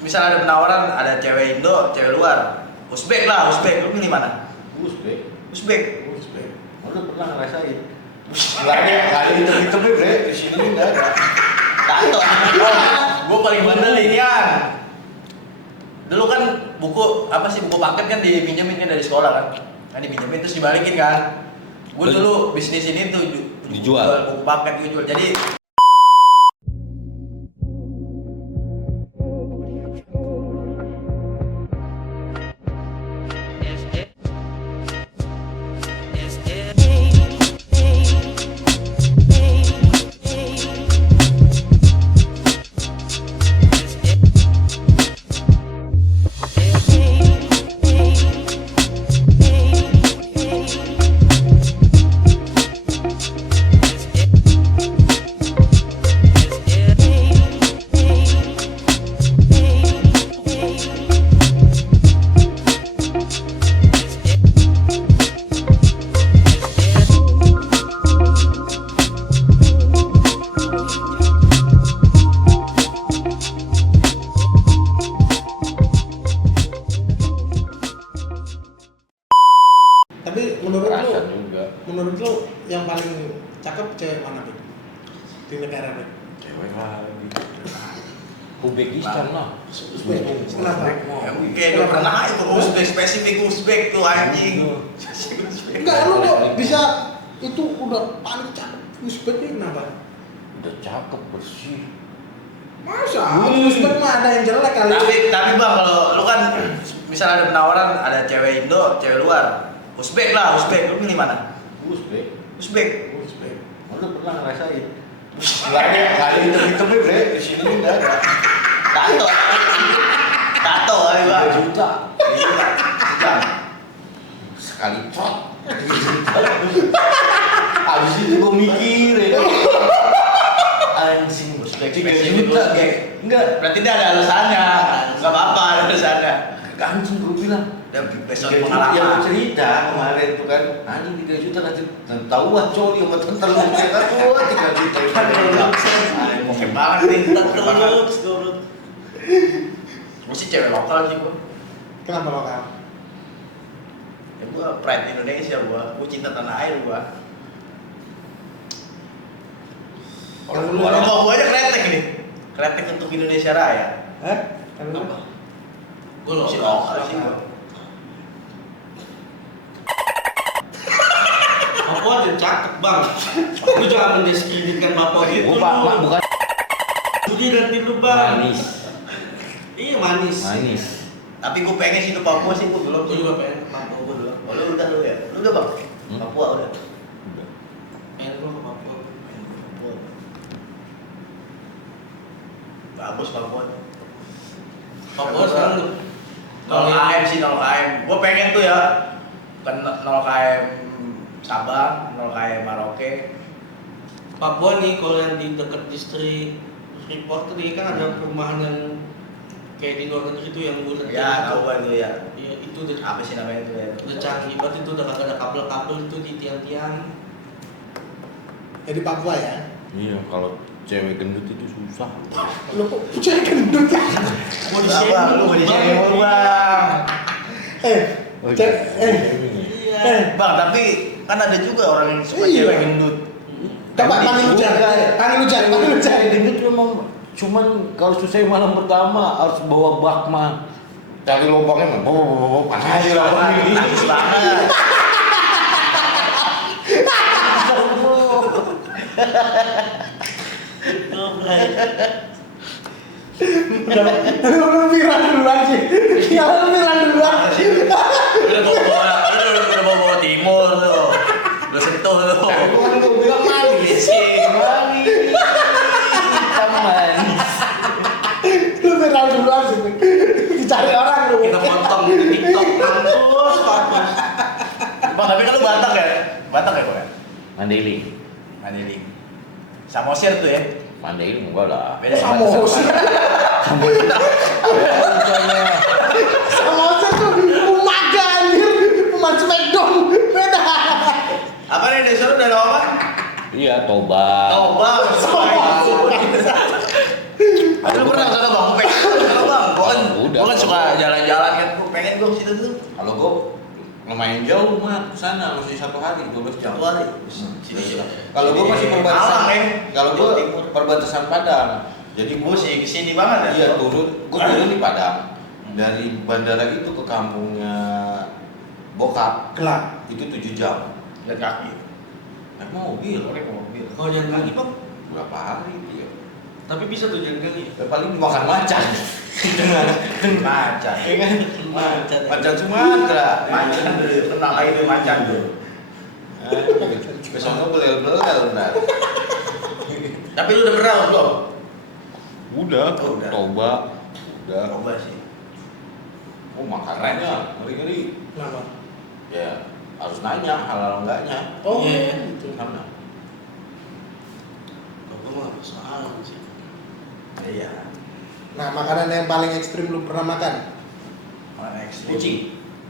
misal ada penawaran ada cewek Indo, cewek luar, Uzbek lah, Uzbek, lu milih mana? Uzbek. Uzbek. Lu pernah ngerasain? Lagi kali itu bre, di sini enggak ada. Tato. Gua paling bandel inian. Dulu kan buku paket kan dipinjemin kan dari sekolah kan. Kan dipinjemin terus dibalikin kan. Gua dulu bisnis ini tuh dijual. Buku paket dijual. Jadi menurut lu yang paling cakep cewek mana tuh di negara tuh? Cewek lagi. Uzbekistan lah. Uzbek. Kenapa? Kayak udah pernah itu Uzbek, spesifik Uzbek tuh anjing. Enggak, lu kok bisa itu udah paling cakep Uzbek ini kenapa? Udah cakep, bersih. Masa? Uzbek mah ada yang jelek kali. Tapi bang, kalau lu kan misal ada penawaran ada cewek Indo, cewek luar, Uzbek lah, Uzbek, lu milih mana? Uzbek. Lu pernah ngerasain? Lagi kali itu bre, di sini enggak ada. Tato kali bang. 3 juta. Jam. Sekali cot. Habis itu gue mikir ya. Anjing, Uzbek 3 juta. Enggak, berarti dia ada alasannya. Enggak apa-apa ada alasannya. Anjing gue bilang. Dan besok 3 juta pengalaman. yang cerita kemarin tuh kan. Anjing 3 juta nanti tahuan coli sama tentel lu cerita tuh 3 juta. Oke banget nih, terus. Gue sih cewek lokal sih gue. Kenapa lokal? Ya gue pride Indonesia gue cinta tanah air gue. Kalau gue aja kretek nih, kretek untuk Indonesia Raya. Hah? Kenapa? Gue lokal sih gue. Papua ada cakep bang. Lu jangan mendiskreditkan Papua gitu. Bukan Jadi nanti lu bang. manis. Iya manis. Tapi gue pengen sih ke Papua sih, gue belum. Gue juga pengen ke Papua gue doang. Oh, lu udah ya? Lu udah bang? Papua udah. Pengen gue ke Papua. Bagus Papua. Papua sekarang lu. 0 KM sih 0 KM. Gue pengen tuh ya. Kan 0 KM Sabang, 0 KM Maroke. Papua nih kalau yang di dekat distrik Freeport tadi kan ada perumahan yang kayak di luar negeri itu yang bulat. Ya, tahu gua itu ya. Iya, itu udah Apa sih namanya itu ya? udah canggih banget, itu udah kagak ada kabel-kabel itu di tiang-tiang. Jadi Papua ya? Iya, kalau cewek gendut itu susah. Lu kok cewek gendut ya? Mau di Lu mau di sini bang. Bang, tapi kan ada juga orang yang suka Iya. cewek gendut. Coba panggil lu cari. Gendut memang cuman kalau susah malam pertama harus bawa bakma. Cari lubangnya mah, panas lubang ini. Nangis banget. Lu viral duluan sih. Ya lu viral duluan. Udah bawa timur tuh. Udah sentuh tuh. Kan gue bilang manis sih, manis. Manis. Lu viral duluan sih. Dicari orang lu. Kita potong di TikTok mampus. Bang, tapi kan lu Batak ya? Batak ya, Bang? Mandailing. Mandailing. Samosir tuh ya? Mandailing enggak lah. Beda ya? Samosir. Samosir tuh umaga anjir. Pemain Smackdown. Beda. Apa nih desa lu dari apa? Iya, Toba. Oh, bang. Lu pernah ke sana, Bang? Kalau Bang. gua situ tuh. Kalau gua lumayan jauh mah ke sana mesti 1 hari 12 jam. 1 hari. Sini kalau gua masih perbatasan. Malang, Kalau gua Jawa Timur. perbatasan Padang. Jadi Gua sih kesini banget ya. Iya gua turun di Padang. Dari bandara itu ke kampungnya bokap Kelak. itu 7 jam. Jalan kaki. Naik mobil. Naik mobil. Kalau jalan kaki bang, Berapa hari dia? tapi bisa tuh jalan kaki. Ya, paling dimakan macan. Macan. Iya kan? Macan. Macan Sumatera. Macan dulu. Tenang aja tuh macan dulu. Besok gua belel-belel ntar. Tapi lu udah pernah belum? Udah, Oh, udah. coba. Udah. Coba sih. Oh, makanannya ngeri-ngeri. Kenapa? Ya, harus nanya halal enggaknya. Oh, Iya. gitu. Sana. Bapak mah soal sih. Iya. Nah, makanan yang paling ekstrim lu pernah makan? Mana ekstrim? Kucing.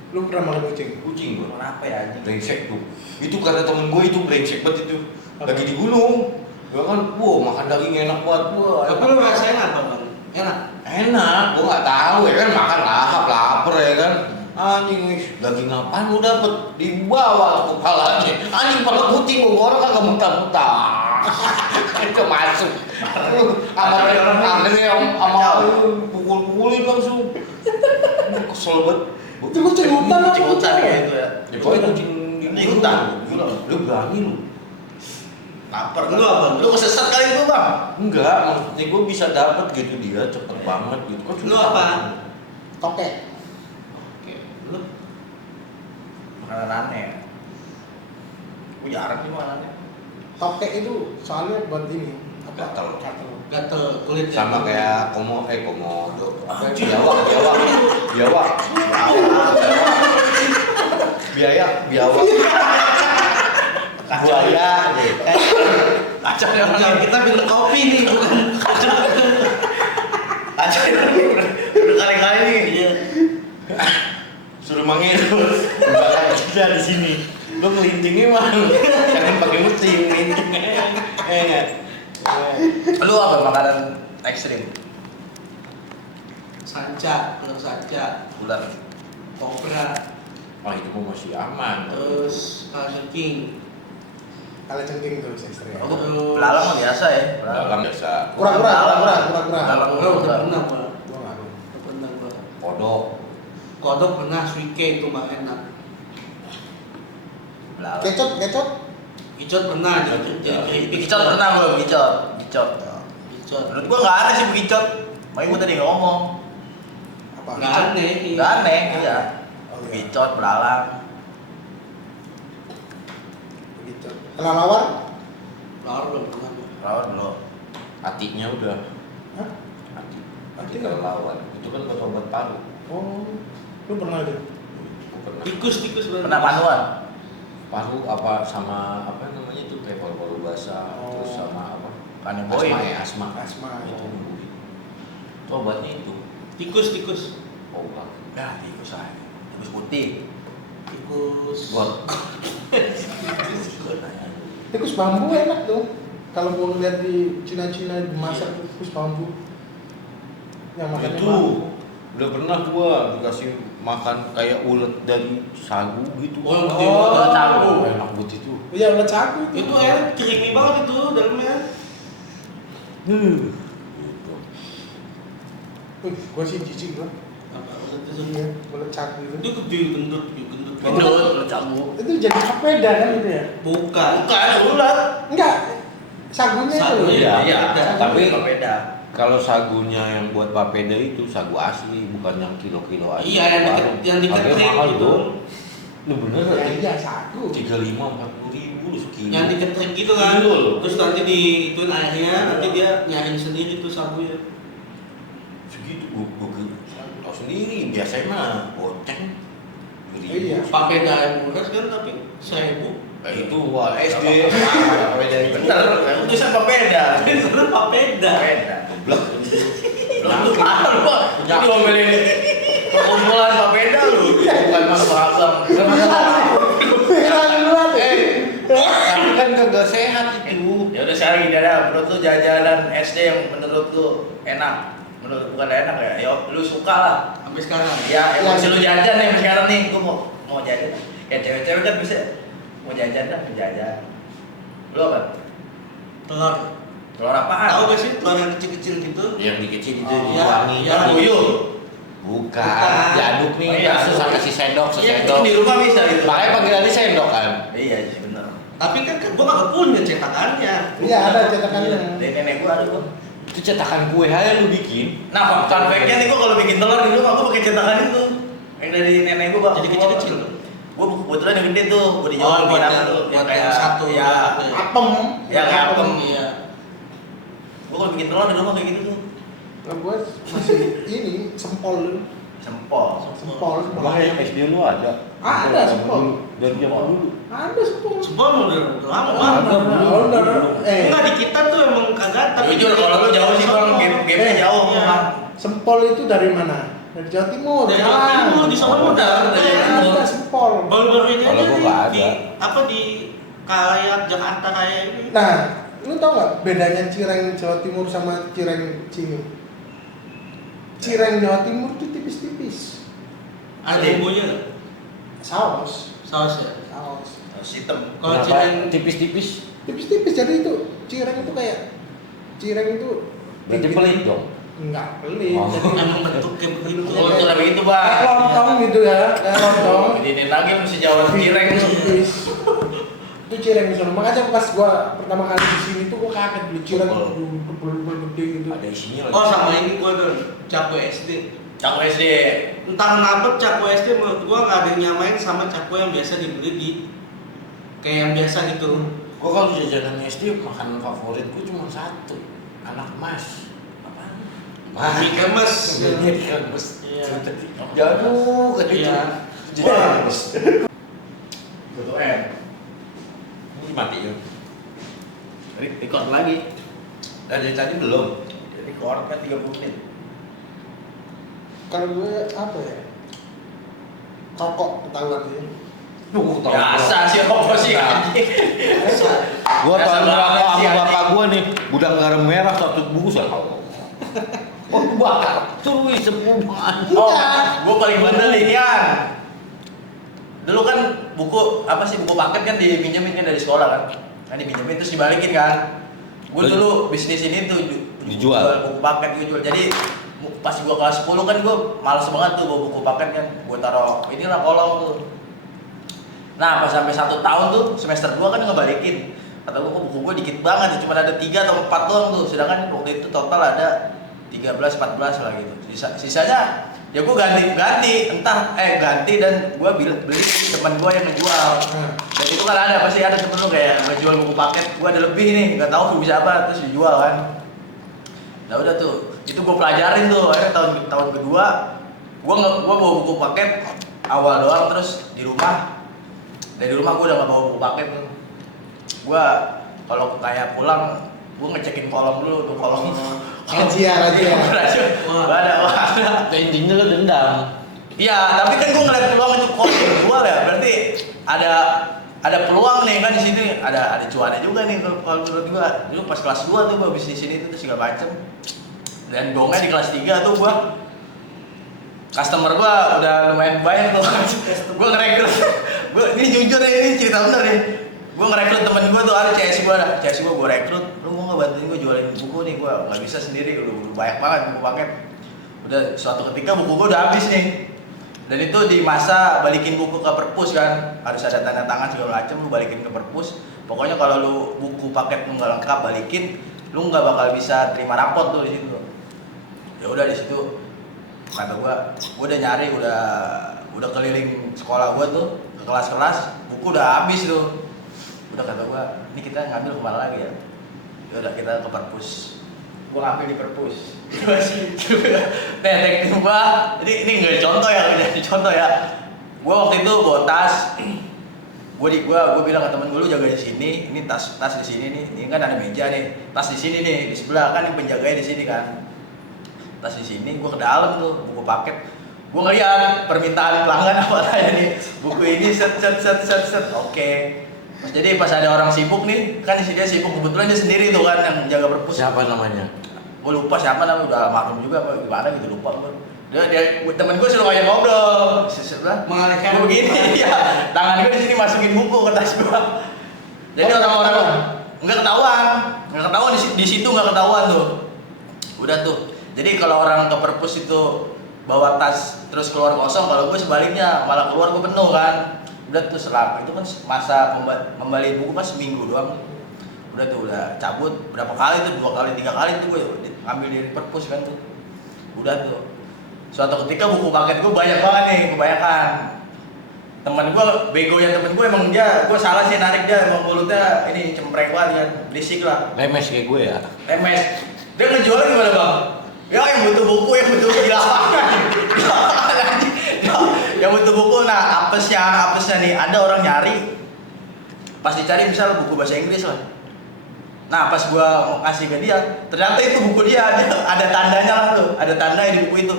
Lu pernah makan kucing? Kucing gua. Kenapa ya anjing? Brengsek tuh. Itu karena temen gue itu brengsek banget itu. Lagi di gunung. Gua kan, wow makan daging enak banget. Wah, Tapi lu rasain apa bang? Enak. enak, gua nggak tahu ya kan makan lahap lapar ya kan. Anjing wis daging apaan lu dapet dibawa kepalanya. Anjing kepala kucing gua orang kagak muntah-muntah. Itu masuk. Akhirnya sama pukul-pukulin langsung. Kesel banget. Itu kucing hutan apa Kucing hutan kucing? kayak itu ya. Ya pokoknya kucing Ini hutan. Lu berani lu? Lapar Lu kan? apa? Lu kesesat kali itu bang? Enggak, maksudnya gue bisa dapet gitu dia cepet banget gitu. Kan Lu apa? Tokek. Oke. Lu Makanan aneh. Gue jarang sih makanannya. Tokek itu soalnya buat ini. Gatel. Gatel. gatel kulitnya. Sama kayak komodo. Apa? Biawak. Biawak. Buaya. Kacau ya Bukan, kita minum kopi nih, bukan kacau. Kacau ya udah kali-kali nih. Iya. Suruh mengedul. Kita di sini. Lo ngelintingnya mah. Jangan pakai mesin ngelintingnya. Enggak. Lu apa makanan ekstrim? Sanca, kalau sanca, Ular. kobra, Oh itu mah masih aman. terus kalajengking. Kalau cengking tuh ekstrim. Oh, Terus- belalang mah biasa ya. Dalam biasa. Kura-kura. Belalang Gua udah pernah gua. Gua nggak tahu. Udah pernah gua. Kodok. Kodok pernah, suike itu mah enak. Belalang. Kecot. Icot pernah, jadi keripik. Bicot pernah belum? Bicot. Icot. Menurut gua nggak aneh sih bicot. Makanya gua tadi ngomong. Apa? Nggak aneh. iya. Nggak aneh, iya. Oh, iya. Bicot, belalang. Kecot. Kelelawar? Lalu belum pernah gua. Rawat belum. Hatinya udah. Hah? Hati. Hati Hati nggak? kelelawar. Itu kan buat obat paru. Oh, lu pernah itu? Gua pernah. Tikus berarti. Pernah panuan? Paru apa sama apa namanya itu kayak paru-paru basah Oh. terus sama apa? Kaneboy. Asma. Asma. Itu. Itu obatnya itu. Tikus. Obat. Ya, tikus aja. Tikus putih. Tikus. Buat Tikus bambu enak tuh. Kalau mau lihat di Cina-Cina dimasak tuh tikus bambu. Yang makannya itu bambu. udah pernah gua dikasih makan kayak ulet dari sagu gitu. Oh, yang gede Oh. banget. Sagu. Enak banget itu. Iya, udah caku itu. Itu enak, creamy banget itu dalamnya. Gitu. Wih, gua sih jijik gua. Apa? Ulet itu. Iya, udah caku itu. Itu gede, gendut. Gendut, lu cabu. Itu jadi sepeda kan itu ya? Bukan. Bukan, ulat. Enggak. Sagunya itu. Sagunya, Iya, iya. tapi beda. kalau sagunya yang buat papeda itu sagu asli, bukan yang kilo-kilo aja. Iya, yang di Harganya ketrik mahal gitu. tuh. Lu bener Ya, kan? iya, sagu. 35-40 ribu lu sekilo. Yang diketrek gitu kan. Iya, loh. Terus nanti diituin airnya, nanti dia nyaring sendiri tuh sabunya. Segitu gua tau sendiri, biasanya mah goceng. Iya. Papeda yang murah kan tapi 1.000. Itu wah SD. Bener, tulisan papeda. Itu papeda. Papeda. Goblok. Lu parah lu, Bang. Ini ngomelin perkumpulan papeda lu. Bukan masuk abang. Pikiran duluan. Tapi kan kagak sehat itu. Ya udah sekarang gini ada, menurut lu jajanan SD yang menurut lu enak? Menurut bukan enak ya? Ya lu suka lah. Sampai sampai sekarang. Ya, masih lu jajan nih sampai sekarang nih. Gua mau jajan. Ya cewek-cewek kan bisa mau jajan dah, mau jajan. Lu apa? Telur. Telur apaan? Tahu gak sih telur yang kecil-kecil gitu? Yang dikecil itu Oh, diwangi. iya. Puyuh. Bukan, diaduk nih, Oh, iya, susah aduk. kasih sendok, Iya, sesendok. di rumah bisa gitu. Makanya panggilannya sendok kan. Iya sih bener. Tapi kan gua nggak punya cetakannya. Iya ada cetakannya. Dari nenek gua ada gua. Itu cetakan kue aja lu bikin. Nah, fun fact-nya nih gua kalau bikin telur di rumah gua pakai cetakan itu. Yang dari nenek gua, Pak. Jadi kecil-kecil. Gua kebetulan yang gede tuh, gua dijual Oh, buat bikin apa yang- tuh? buat yang satu. Ya, Apem. ya kayak apem. Iya. Gua kalau bikin telur di rumah kayak gitu tuh. Nah, gue masih ini sempol. Sempol. Sempol. Makanya SD lu ada. Ada, sempol. Dari zaman dulu. Ada sempol. Sebelum udah lama Ada, banget. Oh, udah. Enggak di kita tuh emang kagak tapi Jujur kalau lu jauh sih Bang, game-nya jauh Iya. Bang. Sempol itu dari mana? Dari Jawa Timur. Dari Jawa Timur, di sana udah, dari Jawa Timur. Ada sempol. Baru-baru ini Kalau aja gua nih, nggak di ada. apa di Kalayak Jakarta kayak ini. Nah, lu tau gak bedanya cireng Jawa Timur sama cireng sini? Cireng Jawa Timur tuh tipis-tipis. Ada bumbunya nggak? Saus. Saus ya. Saus. Terus hitam. Kalau Kenapa cireng tipis-tipis? Tipis-tipis jadi itu cireng itu kayak cireng itu Berarti pelit dong. Enggak pelit. Oh. Jadi emang bentuknya begitu. Oh, itu lebih itu Bang. kayak lontong gitu ya, kayak lontong. Ini lagi mesti jauh cireng tuh. Tipis. Itu cireng misalnya. Makanya pas gua pertama kali di sini tuh gua kaget beli cireng tebel gede gitu. Ada isinya lagi. Oh sama ini gua tuh cakwe SD. Cakwe SD. Entah kenapa cakwe SD menurut gua nggak ada yang nyamain sama cakwe yang biasa dibeli di kayak yang biasa gitu. Gua kalau jajanan SD makanan favoritku cuma satu, anak emas. Mie kremes. Mie kremes. Iya. Jauh ke Iya. Wah. Betul M. Ini mati ya. Record lagi. Dari tadi belum. Record kan 30 menit. Kalau gue apa ya? Rokok ketahuan sih. Biasa sih rokok sih anjing. Gua Biasa tahun banget berapa sih, sama bapak anjing. gua nih, gudang garam merah satu bungkus ya. Oh, bakar tuh semua banget. Oh, gua paling bandel inian. Dulu kan buku apa sih buku paket kan dipinjemin kan dari sekolah kan. Kan dipinjemin terus dibalikin kan. Gua dulu bisnis ini tuh Dijual. buku paket gua jual. Jadi pas gua kelas 10 kan gua males banget tuh bawa buku paket kan. Gua taruh inilah kolong tuh. Nah, pas sampai 1 tahun tuh semester 2 kan ngebalikin. Kata gua kok buku gua dikit banget, cuma ada 3 atau 4 doang tuh. Sedangkan waktu itu total ada 13 14 lah gitu. Sisanya ya gua ganti ganti dan gua beli teman gua yang ngejual. Dan itu kan ada pasti ada temen lu kayak ngejual buku paket, gua ada lebih nih, nggak tahu bisa apa terus dijual kan. Nah udah tuh, itu gua pelajarin tuh. Akhirnya tahun kedua gua bawa buku paket awal doang, terus di rumah dari rumah gua udah nggak bawa buku paket tuh. Gua kalau kayak pulang gua ngecekin kolom dulu tuh kolom. Razia. Wah. Gak ada. Intinya lu dendam. Iya, tapi kan gua ngeliat peluang itu kolom dijual ya, berarti ada peluang nih kan di sini, ada cuannya juga nih kalau menurut gua. Dulu pas kelas 2 tuh gua bisnis ini tuh segala macem. Dan gongnya di kelas 3 tuh gua customer gua udah lumayan banyak tuh. Gua ngerekrut. Ini jujur ya, ini cerita bener nih. Gua ngerekrut temen gua tuh, ada CS gua rekrut. Lu mau nggak bantuin gua jualin buku nih? Gua nggak bisa sendiri, udah banyak banget buku paket. Udah suatu ketika buku gua udah habis nih. Dan itu di masa balikin buku ke perpus kan, harus ada tanda tangan segala macem, lu balikin ke perpus. Pokoknya kalau lu buku paket lu nggak lengkap balikin, lu nggak bakal bisa terima rapot tuh di situ. Ya udah di situ kata gua udah nyari, udah keliling sekolah gua tuh ke kelas-kelas, buku udah habis tuh. Udah kata gua, ini kita ngambil kemana lagi ya? Ya udah kita ke perpus. Gua ngambil di perpus. Detektif gua, ini nggak contoh ya. Gua waktu itu bawa tas. Gua bilang ke temen gua, lu jaga di sini. Ini tas di sini nih. Ini kan ada meja nih. Tas di sini nih, di sebelah kan yang penjaganya di sini kan. Tas di sini, gua ke dalam tuh buku paket. Gua ngeliat permintaan pelanggan apa aja nih. Buku ini set. Oke. Jadi pas ada orang sibuk nih, kan dia sibuk, kebetulan dia sendiri tuh kan yang jaga perpus. Siapa namanya? Gue lupa siapa namanya, udah almarhum juga apa gimana gitu, lupa gue. Dia temen gue selalu ngajak ngobrol, Mengalihkan gue begini ya, tangan gue di sini masukin buku ke tas gue. Jadi orang-orang nggak ketahuan di situ nggak ketahuan tuh. Udah tuh. Jadi kalau orang ke perpus itu bawa tas terus keluar kosong, kalau gue sebaliknya malah keluar gue penuh kan. Udah tuh selama itu kan masa kembali buku kan seminggu doang. Udah tuh udah cabut berapa kali tuh, 2 kali 3 kali tuh gue ambil dari perpus kan tuh. Udah tuh. Suatu ketika buku paket gue banyak banget nih, kebanyakan. Temen gue bego ya, temen gue emang gue salah sih narik dia, emang mulutnya ini cempreng banget kan, berisik lah. Lemes kayak gue ya. Lemes. Dia ngejualnya gimana bang? Ya yang butuh buku, yang butuh buku di lapangan. Yang butuh buku, nah apesnya nih, ada orang nyari. Pas dicari misal buku bahasa Inggris lah. Nah pas gua mau kasih ke dia, ternyata itu buku dia, ada tandanya lah tuh, ada tandanya di buku itu.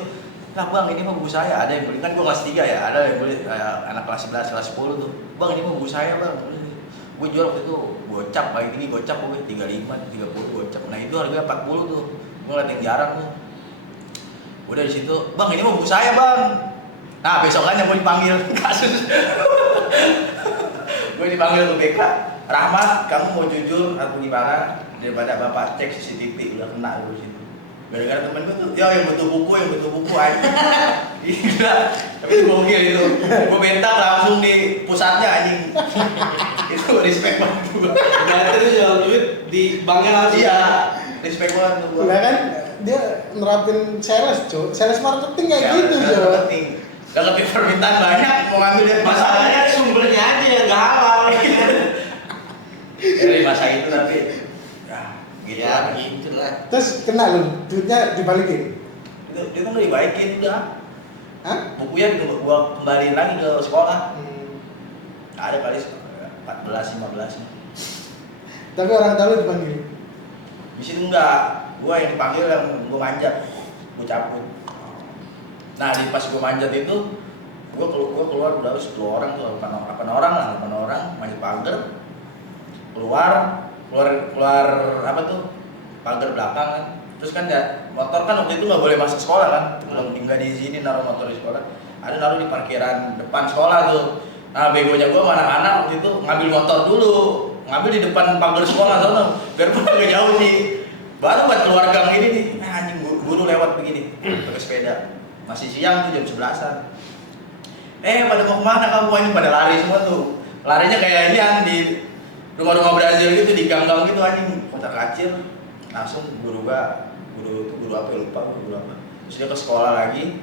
Nah bang, ini mah buku saya, ada yang beli, kan gua kelas 3 ya, ada yang beli, anak kelas 11, kelas 10 tuh. Bang ini mah buku saya bang. Gue jual waktu itu gocap, paling tinggi gocap gue 35, 30 gocap. Nah itu harganya 40 tuh. Gue ngeliat yang jarang tuh. Udah di situ, bang ini mau buku saya bang. Nah besokannya mau dipanggil kasus. Gue dipanggil ke BK, Rahmat kamu mau jujur atau gimana, daripada bapak cek CCTV udah kena dulu situ. Gara-gara temen gue tuh, ya yang butuh buku aja. Gila, tapi itu gokil itu. Gue bentak langsung di pusatnya anjing. Itu respect banget gue. Berarti lu jual duit di banknya langsung. Iya, respect banget tuh gue. Nah kan dia nerapin sales, cuy. Sales marketing kayak gitu, cuy. Marketing. Dapetin permintaan banyak, mau ngambil dari Masalahnya sumbernya aja yang nggak halal. dari masa itu tapi, ya gitu Ya lah. gitu lah. Terus kena lu, duitnya dibalikin. Dia kan udah dibaikin udah. Hah? Bukunya gua kembaliin lagi ke sekolah. Hmm. Ada kali 14, 15. Tapi orang tahu lu dipanggil. Di situ enggak, gua yang dipanggil yang gua manjat, gua cabut. Nah pas gua manjat itu, gua keluar udah 10 orang tuh, 8 orang manjat pagar, keluar apa tuh, pagar belakang kan. Terus kan ya motor kan waktu itu nggak boleh masuk sekolah kan, belum nggak diizinin naruh motor di sekolah, ada naruh di parkiran depan sekolah tuh. Nah begonya gua sama anak-anak waktu itu ngambil motor dulu, ngambil di depan pagar sekolah sana, biarpun agak jauh sih. Baru buat keluar gang ini nih, anjing guru lewat begini, pakai sepeda. Masih siang tuh jam 11-an. Pada mau kemana kamu? Anjing pada lari semua tuh. Larinya kayak ini di rumah-rumah Brazil gitu, di gang-gang gitu anjing, kotak kacil. Langsung guru apa ya, lupa guru apa. Terus dia ke sekolah lagi.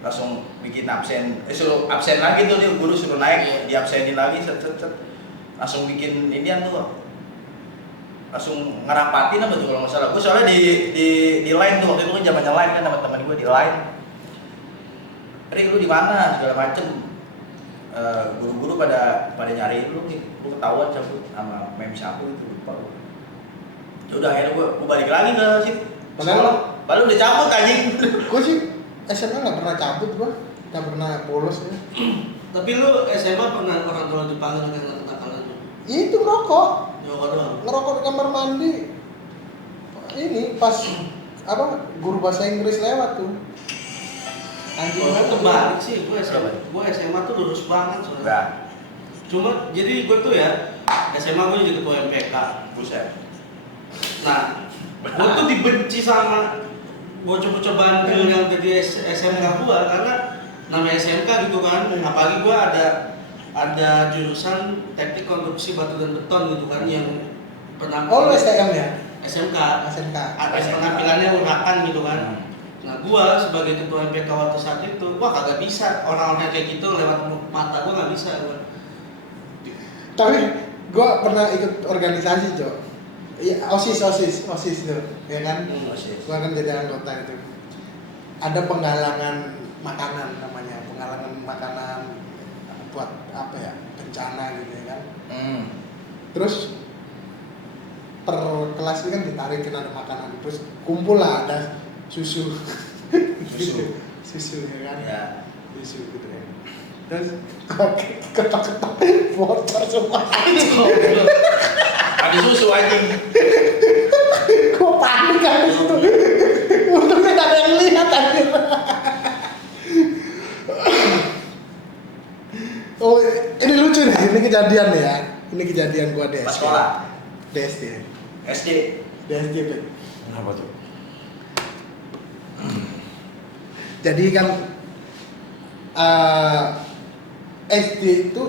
Langsung bikin absen, suruh absen lagi tuh, dia guru suruh naik, diabsenin lagi, set. Langsung bikin inian tuh. Langsung ngerapatin apa tuh kalau nggak salah. Gue soalnya di line tuh waktu itu kan zamannya line kan, sama teman gue di line. Rik lu di mana segala macem. Guru-guru pada nyari lu nih, lu ketahuan cabut sama mem siapa itu lupa. Ya udah akhirnya gue balik lagi ke situ. Padahal udah cabut anjing. Gue sih SMA nggak pernah cabut, gua nggak pernah bolos ya. Tapi lu SMA pernah orang tua dipanggil dengan kenakalan lu? Itu ngerokok, Ngerokok doang. ngerokok di kamar mandi. Ini pas apa guru bahasa Inggris lewat tuh. Anjing Gue banget. kebalik sih, gue Kenapa? SMA tuh lurus banget soalnya. Enggak, Cuma jadi gue tuh ya SMA gue jadi ketua MPK. buset. Nah, gue tuh dibenci sama bocah-bocah bandel yang dari SMK gue karena namanya SMK gitu kan. Apalagi gue ada jurusan teknik konstruksi batu dan beton gitu kan yang pernah. Oh lu STM ya? SMK. SMK. Ada penampilannya urakan gitu kan. Nah gua sebagai ketua MPK waktu saat itu, wah kagak bisa orang-orang kayak gitu lewat mata gua nggak bisa gua. Tapi gua pernah ikut organisasi, Cok. Iya, OSIS tuh, ya kan? OSIS. Gua kan jadi anggota itu. Ada penggalangan makanan namanya, penggalangan makanan buat apa ya? Bencana gitu ya kan. Terus per kelas itu kan ditarikin ada makanan, terus kumpul lah ada susu ya kan, Ya. susu gitu ya. Terus ketok-ketok motor semua. Ada susu anjing. Gua panik kan di situ. Untungnya tak ada yang lihat anjir. Oh, ini lucu nih, ini kejadian nih ya. Ini kejadian gua di Pas SD. sekolah. Di SD. SD. Di SD. Ben. Kenapa tuh? Jadi kan SD itu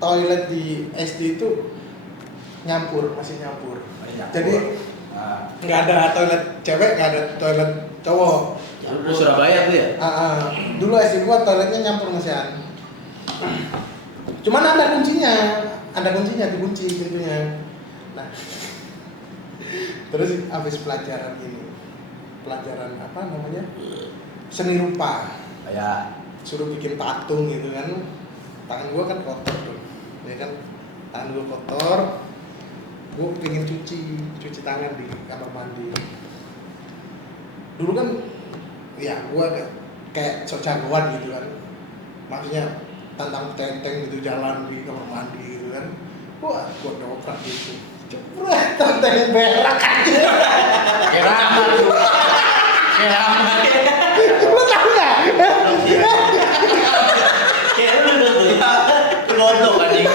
toilet di SD itu masih nyampur. Jadi nggak ada toilet cewek, nggak ada toilet cowok. Lu Surabaya tuh ya? Dulu SD gua toiletnya nyampur masihan. Cuman ada kuncinya, dikunci pintunya. Nah, terus habis pelajaran apa namanya? Seni rupa. Kayak Suruh bikin patung gitu kan. Tangan gua kan kotor tuh. Ya kan? Tangan gua kotor. Gua pengen cuci tangan di kamar mandi. Dulu kan ya gua kayak sok jagoan gitu kan. Maksudnya tantang tenteng gitu jalan di kamar mandi gitu kan. Wah, gua dobrak gitu. Cepret, tenteng berak aja. Kayak aman tuh. Kayak aman. Lu tahu nggak? Kayak lu tuh. Lu nodok anjing.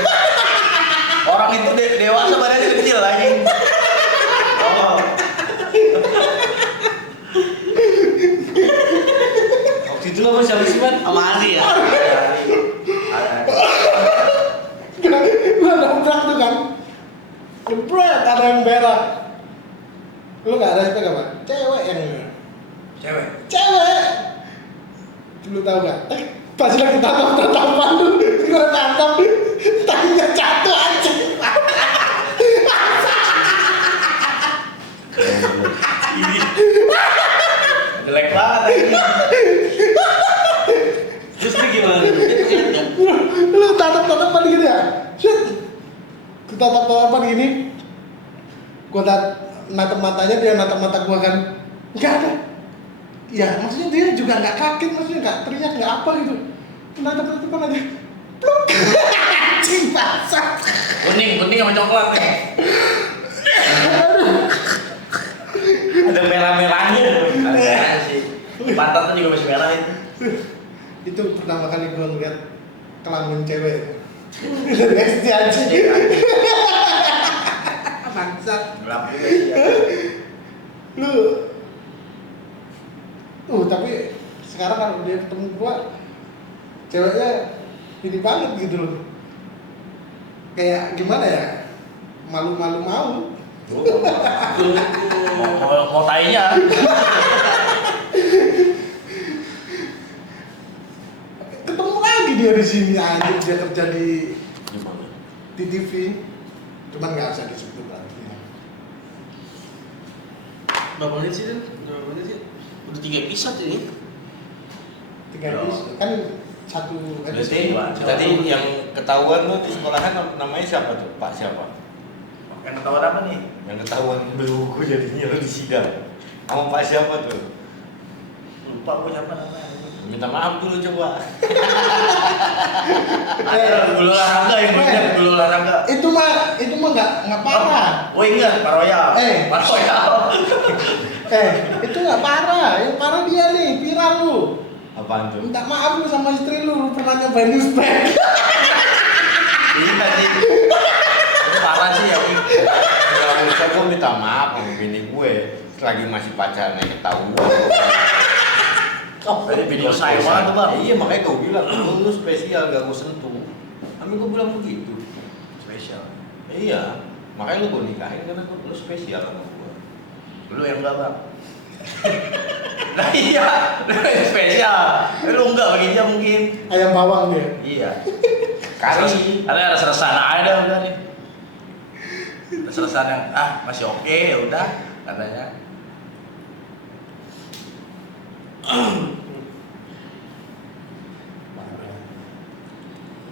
Orang itu dewasa badannya kecil anjing. Oh. Waktu itu lo sama siapa sih, Man? Sama Adi ya. Gua dobrak tuh kan. Jebret, ada yang berak. Lu nggak respect apa? Cewek yang Cewek. cewek. Lu tahu nggak? Pas lagi tatapan tuh, gua tatap, tangannya jatuh anjing. Jelek banget anjing. Terus dia gimana? Dia lihat nggak? Lu tatap-tatapan gitu ya? Shit. Gua tatap-tatapan gini. Gua natap matanya, dia natap mata gua kan. Enggak ada. Ya, maksudnya dia juga nggak kaget, maksudnya nggak teriak, nggak apa gitu. Natap-tatapan aja. Pluk. Anjing basah. Kuning sama coklat nih. Ada merah-merahnya. Ada sih. Pantatnya juga masih merah itu. Itu pertama kali gua ngeliat kelamin cewek. Dari SD aja. Bangsat. Gelap juga sih ya. Tapi sekarang kalau dia ketemu gua ceweknya ini banget gitu loh. Kayak gimana ya? Malu-malu mau. Mau tainya. Ketemu lagi dia di sini anjing, dia kerja di Gimana? TV. Cuman nggak usah disebut lagi. Berapa menit sih, Dan? Berapa menit sih? Udah 3 episode ini. 3 episode kan satu Berarti episode. tadi yang ketahuan lo di sekolahan namanya siapa tuh? Pak siapa? Yang ketahuan apa nih? Yang ketahuan belugu jadinya lo di sidang. Sama Pak siapa tuh? Lupa gua siapa namanya. Minta maaf dulu coba. Ada guru olahraga yang punya guru olahraga. Itu mah nggak parah. Oh ingat Pak Royal. Pak Royal. Itu nggak parah. Yang parah dia nih, viral lu. Apaan tuh? Minta maaf lu sama istri lu pernah nyobain newspack. Iya sih. Itu parah sih ya. Kalau usah gue minta maaf sama bini gue. Selagi masih pacarnya ketahuan. Berarti video saya banget tuh bang. Iya makanya gue bilang lu spesial gak gue sentuh. Tapi gue bilang begitu. Spesial. Iya. Makanya lu gue nikahin karena lu spesial sama gue. Lu yang enggak bang. Nah iya, lu yang spesial. Lu enggak bagi dia mungkin. Ayam bawang dia. Iya. Kali. Ada rasa-rasaan ada udah nih. Rasa-rasaan yang masih oke ya udah katanya.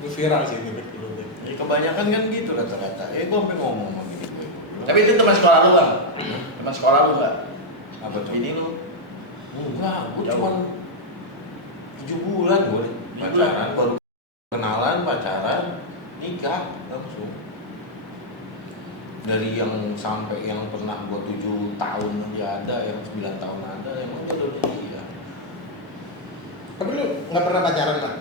Itu viral sih ini dulu. Ya, kebanyakan kan gitu rata-rata. Gue sampai ngomong sama bini gue. Tapi itu teman sekolah lu bang. Teman sekolah lu enggak? Apa tuh? Ini lu. Enggak, gue Jauh. cuma 7 bulan gue pacaran, baru kenalan, pacaran, nikah langsung. Dari yang sampai yang pernah gua 7 tahun aja ada, yang 9 tahun ada, emang jodohnya dia. Tapi lu nggak pernah pacaran kan?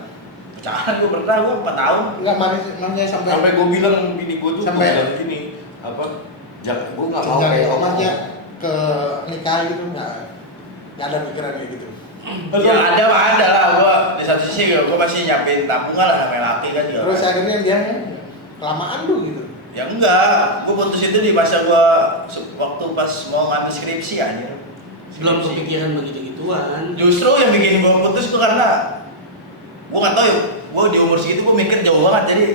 Pacaran gue pernah, gue 4 tahun. Nggak maksudnya Sampai gua bilang bini gua tuh Sampai- gua bilang gini, apa? Gua nggak mau kayak om. maksudnya ke nikah gitu nggak ada pikiran kayak gitu. Ya ada mah ada lah, gue di satu sisi gue masih nyiapin tabungan lah namanya laki kan juga. Terus akhirnya dia kelamaan tuh gitu. Ya enggak, gue putus itu di masa gue waktu pas mau ngambil skripsi aja. Belum kepikiran begitu-gituan. Justru yang bikin gue putus tuh karena gue nggak tahu ya, gue di umur segitu gue mikir jauh banget. Jadi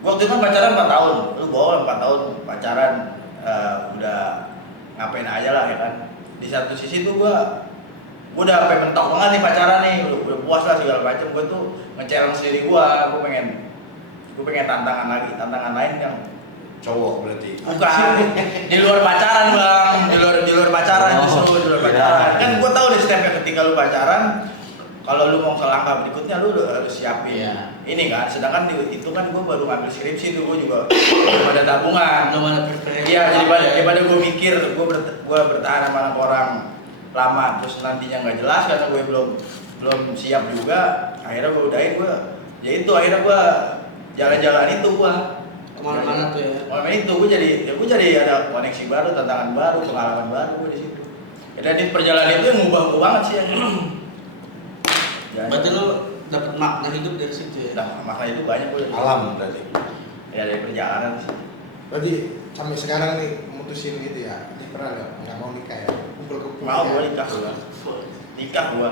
waktu itu kan pacaran 4 tahun, lu bawa 4 tahun pacaran udah ngapain aja lah ya kan. Di satu sisi tuh gue udah sampai mentok banget nih pacaran nih, udah puas lah segala macam. Gue tuh nge-challenge diri gue pengen tantangan lain yang Cowok berarti. bukan di luar pacaran bang, di luar pacaran justru di luar pacaran. Kan gue tahu deh stepnya ketika lu pacaran, kalau lu mau ke langkah berikutnya lu harus siapin ini kan. Sedangkan itu kan gue baru ngambil skripsi tuh, gue juga belum ada tabungan. Belum ada preferensi. Iya, daripada gue mikir gue bertahan sama orang lama terus nantinya nggak jelas karena gue belum siap juga. Akhirnya gue udahin, ya itu akhirnya gue jalan-jalan itu gue Kemana-mana tuh ya. Kemana itu gue jadi ada koneksi baru, tantangan baru, pengalaman baru gue di situ. Dan di perjalanan itu yang ngubah gue banget sih. Berarti lu dapat makna hidup dari situ ya. Nah, makna itu banyak gue. Alam berarti. Ya dari perjalanan sih. Berarti sampai sekarang nih mutusin gitu ya, ini pernah nggak mau nikah ya? Kumpul-kumpul. Mau ya? gue nikah gue.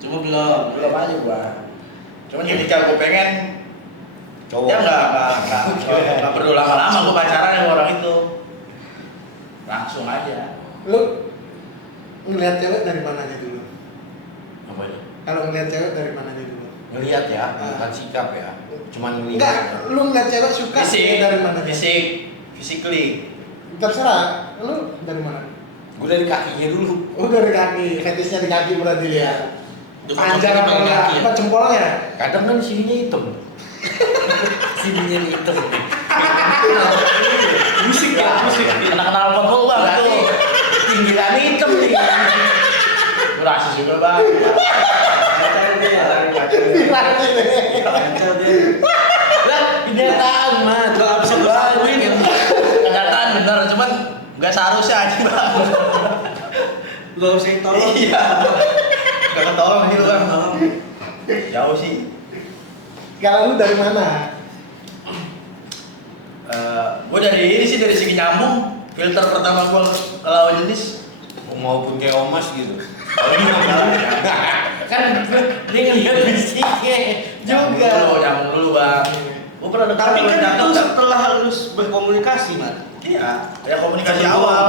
Cuma belum Aja gue. Cuman ketika gue pengen Cowok. ya nggak perlu lama-lama gue pacaran sama orang itu, langsung aja. Lu ngeliat cewek dari mana aja dulu? Apa ya? Kalau ngeliat cewek dari mana aja dulu? Ngelihat ya, bukan sikap ya. Cuman ngelihat. Enggak, lu ngeliat cewek suka dari mana aja? Physically. Terserah, lu dari mana? Gue dari kakinya dulu. Oh dari kaki, fetisnya di kaki berarti ya. Panjang apa pakai enggak? kaki ya? Apa jempolnya? Kadang kan sininya hitam. Sininya hitam. musik ya, musik. Kenal football bang Berarti tuh. pinggirannya hitam nih. Gue rasis juga bang. Pacaran dia. Pacaran dia. Lah, kenyataan mah. Lo nggak bisa berlakuin. Kenyataan bener, cuman nggak seharusnya aja bang. Lo harus yang tolong. Iya. Gak ketolong gitu kan. Tolong. Jauh sih. Kalau lu dari mana? Gue dari ini sih, dari segi nyambung. Filter pertama gue ke lawan jenis. Maupun kayak omas gitu. Kan dia ngeliat fisiknya juga. Nyambung dulu bang. Gue pernah dengar Tapi kan cakep, itu kan? setelah harus berkomunikasi, Mat. Iya, ya komunikasi Sebelum. awal.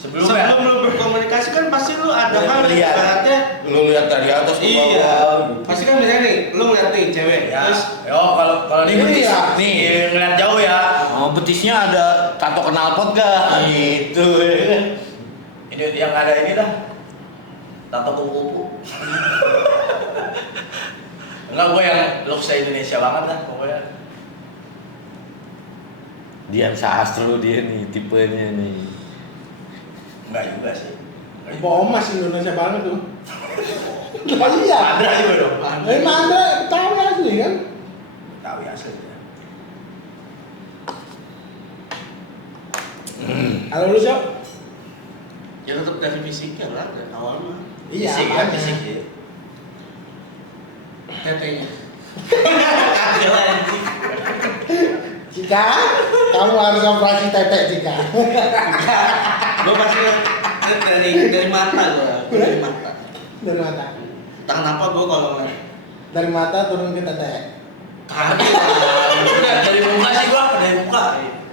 Sebelumnya. Sebelum lu berkomunikasi kan pasti lu ada Lu hal lihat. ibaratnya. Lu lihat dari atas ke bawah. Iya. gitu. Pasti kan misalnya nih, lu ngeliat nih cewek, Ya, terus kalau ini Ini betis, ya. nih ngeliat jauh ya. Oh, betisnya ada tato knalpot gak? Gitu ya kan. Ini yang ada ini dah. Tato kupu-kupu. Enggak, gue yang look Indonesia banget lah pokoknya. Dian Sastro dia nih, tipenya nih. Enggak juga sih. Bawa emas Indonesia banget tuh. Iya. Andra juga dong. Mandra tahu asli kan? Tahu ya asli. Kalau lu Cok? ya tetap dari fisiknya lah dari awal mah. Fisik ya, makanya. fisik ya. Tetenya. Ada anjing. Jika kamu harus operasi tetek jika. Gua pasti dari mata gua, dari mata. Dari mata. Tangan apa gua kalau nggak Dari mata turun ke tetek. kaki Dari muka sih gua, dari muka.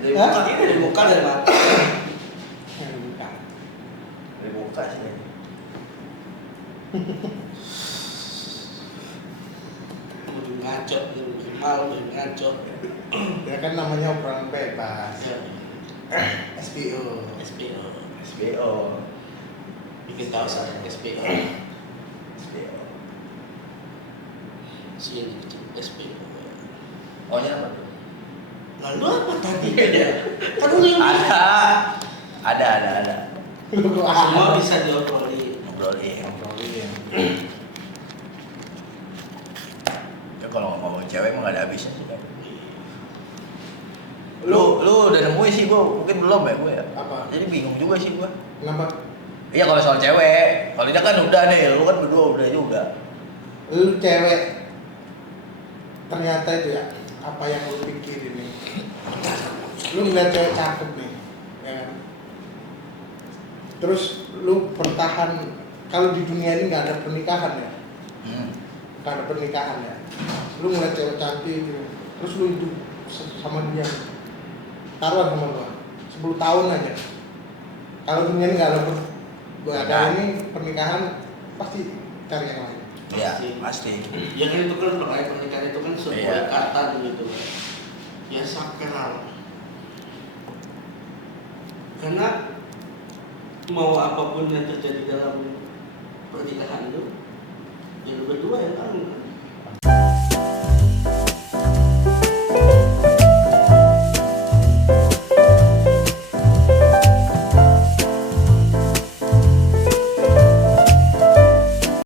Dari Hah? muka, dari muka dari mata. Yang bukan. dari muka sih. Lebih ngaco, lebih malu, lebih ngaco. Ya kan namanya obrolan bebas. Ya, SPO. SPO. SBO. Bikin tahu saya SPO. SBO. Sini SPO. Oh nya apa tuh? Lalu apa tadi? Kan lu yang Ada. Lu kok semua ada? bisa diobrolin. Ngobrolin. Ya kalau ngomong cewek emang gak ada habisnya sih kan. Lu udah nemuin sih gua, mungkin belum ya gua ya. Apa? Jadi bingung juga sih gua. Kenapa? Iya kalau soal cewek, kalau dia kan udah nih, lu kan berdua udah juga. Lu cewek ternyata itu ya apa yang lu pikirin nih. Lu ngeliat cewek cakep nih, ya kan? Terus lu bertahan, kalau di dunia ini nggak ada pernikahan ya, nggak ada pernikahan ya. Lu ngeliat cewek cantik gitu, terus lu hidup sama dia, taruhan sama gua 10 tahun aja. Kalau dunia ini nggak ada ini pernikahan, pasti cari yang lain. Iya, pasti. Ya kan itu kan makanya pernikahan itu kan sebuah Iya. ikatan gitu. Ya sakral. Karena mau apapun yang terjadi dalam pernikahan itu, ya lu berdua yang tahu kan.